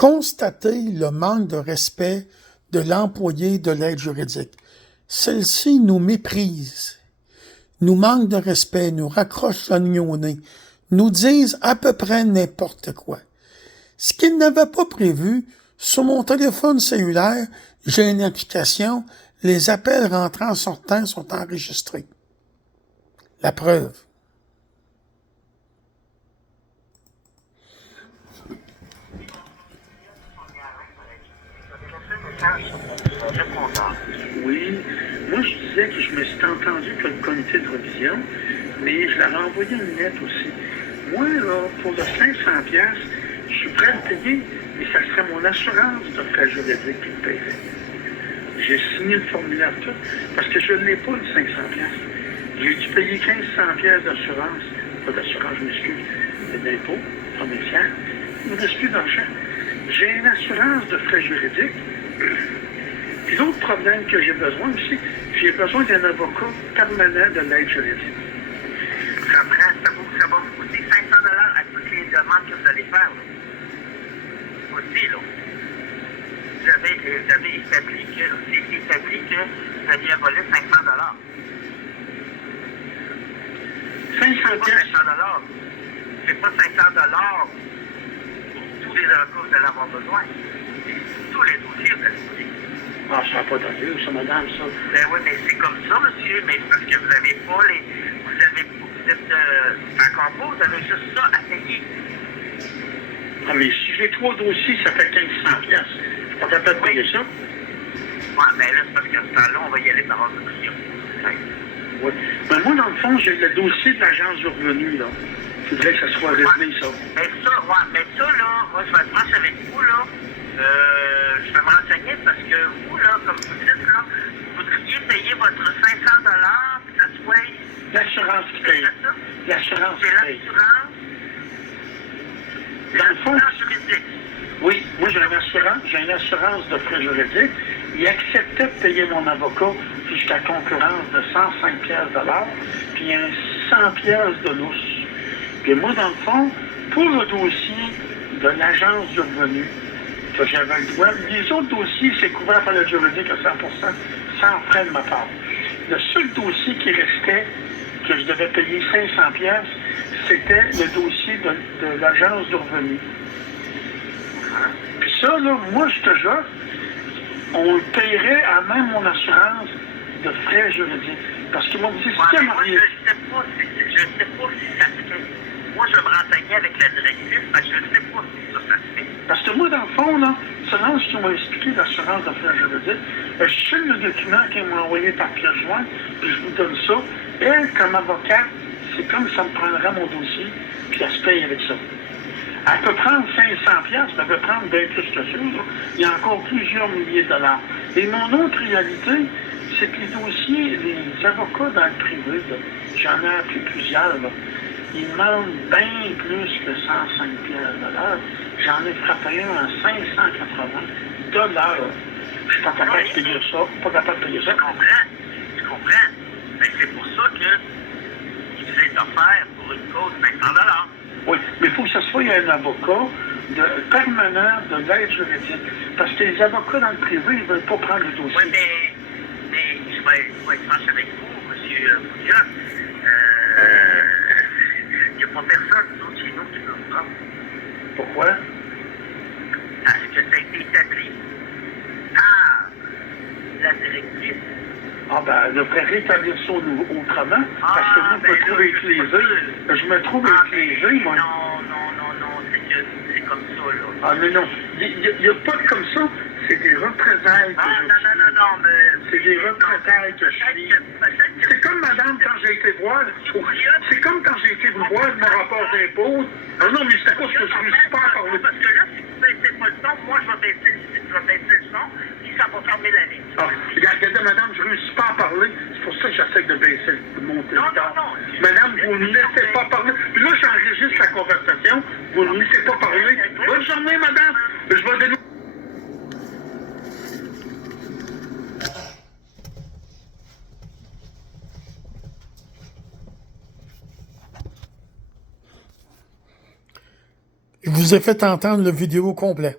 Constatez le manque de respect de l'employé de l'aide juridique. Celle-ci nous méprise, nous manque de respect, nous raccroche l'oignon au nez, nous disent à peu près n'importe quoi. Ce qu'ils n'avaient pas prévu, sur mon téléphone cellulaire, j'ai une application, les appels rentrants sortants sont enregistrés. La preuve. Oui, moi je disais que je me suis entendu que le comité de révision, mais je leur ai envoyé une lettre aussi. Moi, là, pour le 500 piastres, je suis prêt à le payer, mais ça serait mon assurance de frais juridiques qui le paierait. J'ai signé le formulaire tout, parce que je ne l'ai pas, le 500 piastres. J'ai dû payer 1500 piastres d'assurance, pas d'assurance, je m'excuse, mais d'impôt, commercial. Il ne me reste plus d'argent. J'ai une assurance de frais juridiques. Puis l'autre problème que j'ai besoin aussi, j'ai besoin d'un avocat permanent de l'aide juridique. Ça va vous coûter 500 $ à toutes les demandes que vous allez faire. Là. Aussi, là. Vous avez établi que vous aviez volé 500 $. 500 C'est pas 500 $. C'est pas 500 $ pour tous les avocats que vous allez avoir besoin. C'est tous les dossiers que vous allez payer. Ah, ça n'a pas d'allure, ça, madame, ça. Ben oui, mais c'est comme ça, monsieur, mais c'est parce que vous n'avez pas les... Vous êtes encore pas, vous avez juste ça à payer. Ah, mais si j'ai 3 dossiers, ça fait 1500 piastres. Je suis pas capable de payer ça. Ouais, ben là, c'est parce qu'à ce temps-là, on va y aller par ordre. Oui. Mais moi, dans le fond, j'ai le dossier de l'agence du revenu, là. Je voudrais que ça soit réglé, ça. Mais ça, là, moi, je vais être franche avec vous, là. Je vais me renseigner parce que vous, là, comme vous dites, là, vous voudriez payer votre 500 $, puis que ça soit... L'assurance qui paye. L'assurance C'est qui paye. l'assurance. Dans le fond, L'assurance juridique. oui, moi j'ai une assurance de frais juridiques. Il acceptait de payer mon avocat jusqu'à concurrence de 105 piastres de l'heure, puis un 100 piastres de lousse. Puis moi, dans le fond, pour le dossier de l'agence du revenu, que j'avais le droit, les autres dossiers, c'est couvert par le juridique à 100%, sans frais de ma part. Le seul dossier qui restait, que je devais payer 500 piastres, c'était le dossier de l'agence du revenu. Puis ça, là, moi, je te jure, on le paierait à même mon assurance de frais juridiques. Parce qu'ils m'ont dit, Ouais, si mais elle moi, je ne sais pas si ça se fait. Moi, je vais me renseigner avec la directrice, parce que je ne sais pas si ça se fait. Parce que moi, dans le fond, là, selon ce qu'ils m'ont expliqué l'assurance de frais juridiques, je suis le document qu'ils m'ont envoyé par pièce jointe, puis je vous donne ça. Elle, comme avocate, c'est comme ça me prendrait mon dossier, puis elle se paye avec ça. Elle peut prendre 500 piastres, elle peut prendre bien plus que ça. Là. Il y a encore plusieurs milliers de dollars. Et mon autre réalité, c'est que les dossiers, les avocats dans le privé, là, j'en ai appris plusieurs, là, ils demandent bien plus que 105 piastres de l'heure. J'en ai frappé un à 580 $. Je suis pas capable de payer ça. Pas capable de payer ça. Je comprends. Ben, c'est pour ça que il vous est offert pour une cause 500 $. Oui, mais il faut que ce soit un avocat permanent de l'aide juridique. Parce que les avocats dans le privé, ils ne veulent pas prendre le dossier. Oui, mais je vais être franche avec vous, M. Bouillon. Il n'y a pas personne, nous, chez nous, qui peut vous prendre. Pourquoi? Parce que ça a été établi par la directrice. Ah ben, elle devrait rétablir ça autrement, parce que moi, je me trouve éclaisé. Je me trouve éclaisé, moi. Non, c'est comme ça, là. Ah, mais non. Il n'y a pas de comme ça. C'est des représailles que je suis. Non, mais... C'est des représailles que je suis. C'est comme, madame, quand j'ai été voir... C'est comme quand j'ai été voir mon rapport d'impôt. Ah non, mais c'est à cause que je ne réussis pas à parler. Parce que là, si vous ne baissez pas le son, moi, je vais baisser le son, puis ça va fermer la ligne. Ah, regardez, madame, je ne réussis pas à parler. C'est pour ça que j'essaie de baisser mon téléphone. Non. Madame, vous ne me laissez pas parler. Puis là, j'enregistre la conversation. Vous ne me laissez pas parler. Bonne journée, madame. Je vais donner... Je vous ai fait entendre le vidéo complet.